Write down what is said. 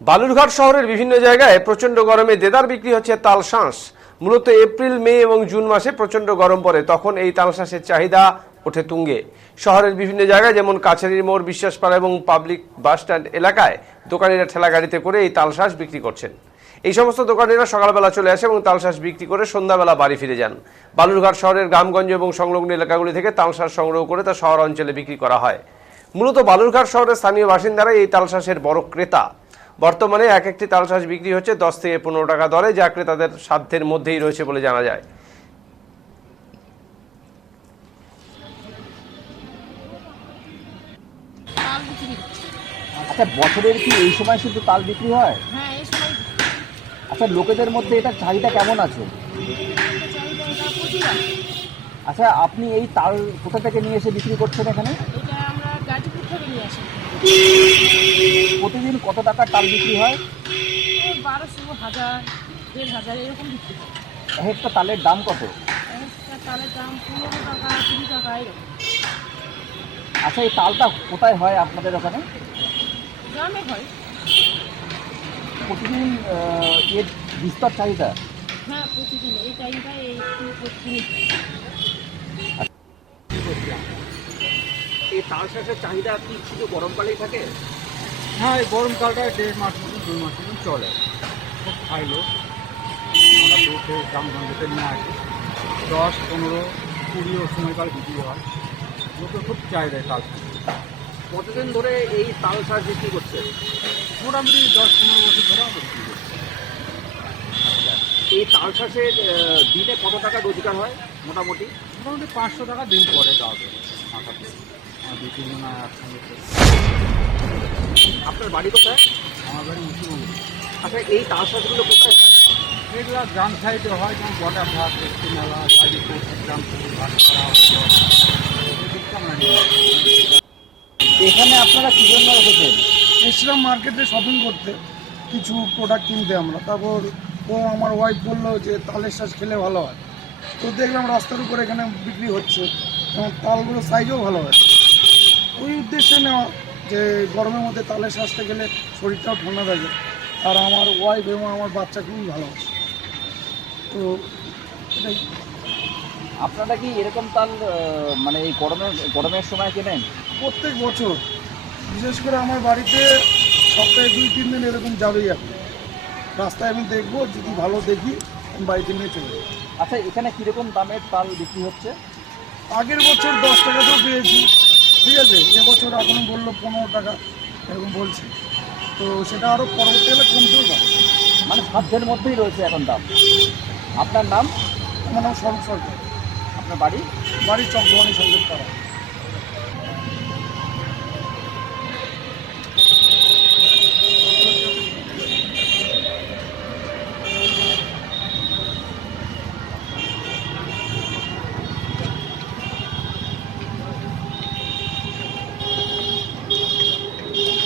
বালুরঘাট শহরের বিভিন্ন জায়গায় প্রচণ্ড গরমে দেদার বিক্রি হচ্ছে তালশাঁস। মূলত এপ্রিল, মে এবং জুন মাসে প্রচণ্ড গরম পড়ে, তখন এই তালশাঁসের চাহিদা ওঠে তুঙ্গে। শহরের বিভিন্ন জায়গায় যেমন কাছারির মোড়, বিশ্বাসপাড়া এবং পাবলিক বাসস্ট্যান্ড এলাকায় দোকানিরা ঠেলা গাড়িতে করে এই তালশাঁস বিক্রি করছেন। এই সমস্ত দোকানিরা সকালবেলা চলে আসে এবং তালশাঁস বিক্রি করে সন্ধ্যাবেলা বাড়ি ফিরে যান। বালুরঘাট শহরের গ্রামগঞ্জ এবং সংলগ্ন এলাকাগুলি থেকে তালশাঁস সংগ্রহ করে তা শহর অঞ্চলে বিক্রি করা হয়। মূলত বালুরঘাট শহরের স্থানীয় বাসিন্দারা এই তালশাঁসের বড় ক্রেতা। বর্তমানে এক একটি তালশাঁস বিক্রি হচ্ছে 10 থেকে 15 টাকা দরে, যা ক্রেতাদের সাধ্যের মধ্যেই রয়েছে বলে জানা যায়। আচ্ছা, বছরের কি এই সময় শুধু তাল বিক্রি হয়? হ্যাঁ, এই সময় আচ্ছা, লোকেদের মধ্যে এটার চাহিদা কেমন আছে? চাহিদাটা প্রচুর আছে। আচ্ছা, আপনি এই তাল কোথা থেকে নিয়ে এসে বিক্রি করছেন এখানে? এটা আমরা গাজীপুর থেকে নিয়ে আসি। প্রতিদিন কত টাকার তাল বিক্রি হয়? 1200, 1000, 1500 এরকম বিক্রি হয়। এক একটা তালের দাম কত? একটা তালের দাম 15 টাকা, 20 টাকা এরকম। আচ্ছা, এই তালটা কোথায় হয় আপনাদের ওখানে? গ্রামে হয়। প্রতিদিন এর বিস্তর চাহিদা? হ্যাঁ, প্রতিদিন এই টাইমটায় প্রতিদিন। এই তালশাঁসের চাহিদা কি শুধু গরমকালেই থাকে? হ্যাঁ, এই গরমকালটা 1.5 মাস মতন 2 মাস মতন চলে। খুব খাই লোক, আমরা দুধে গ্রামগঞ্জেতে নিয়ে আসি। 10, 15, 20 সময়কাল বিক্রি হয়। লোকের খুব চাহিদা তাল। কতদিন ধরে এই তালশাঁস বিক্রি করছে? মোটামুটি 10-15 বছর ধরে আমরা বিক্রি করি। এই তালশাঁসের দিনে কত টাকা রোজগার হয় মোটামুটি? মোটামুটি 500 টাকা দিন পরে যাওয়া যাবে মাথাতে। আমরা 2-3 জন একসঙ্গে করি। আপনার বাড়ি কোথায়? আমার বাড়ি উঁচুবঙ্গ। আচ্ছা, এই তালশাঁসগুলো কোথায়? এগুলো গ্রাম সাইডে হয়, যেমন বটাঘাট, দক্ষিণ মেলা, গাজীপুর, গ্রামপুর, ভাটপাড়া, এদিকটা আমরা নিয়ে আসি। এখানে আপনারা কী জন্য এসেছেন? এসছিলাম মার্কেটে শপিং করতে, কিছু প্রোডাক্ট কিনতে আমরা। তারপর আমার ওয়াইফ বললো যে তালের শাঁস খেলে ভালো হয়, তো দেখলাম রাস্তার উপর এখানে বিক্রি হচ্ছে এবং তালগুলো সাইজও ভালো হয়। ওই উদ্দেশ্যে নেওয়া যে গরমের মধ্যে তালের শাঁসটা খেলে শরীরটাও ঠান্ডা থাকে, আর আমার ওয়াইফ এবং আমার বাচ্চা খুবই ভালোবাসে, তো এটাই। আপনারা কি এরকম তাল মানে এই গরমের সময় কেনেন? প্রত্যেক বছর, বিশেষ করে আমার বাড়িতে সপ্তাহে 2-3 দিন এরকম যাবেই। এখন রাস্তায় আমি দেখবো, যদি ভালো দেখি আমি বাড়িতে নিয়ে চলে যাবো। আচ্ছা, এখানে কীরকম দামের তাল বিক্রি হচ্ছে? আগের বছর 10 টাকাতেও পেয়েছি, ঠিক আছে। এবছর এখন বললো 15 টাকা এরকম বলছে, তো সেটা আরও পরবর্তীকালে কমতেও পারে। মানে সাধ্যের মধ্যেই রয়েছে এখন দাম। আপনার নাম? আমার নাম স্বরূপ সরকার, আপনার বাড়ি? বাড়ির চক্রবাণী সঙ্গীত পাড়া।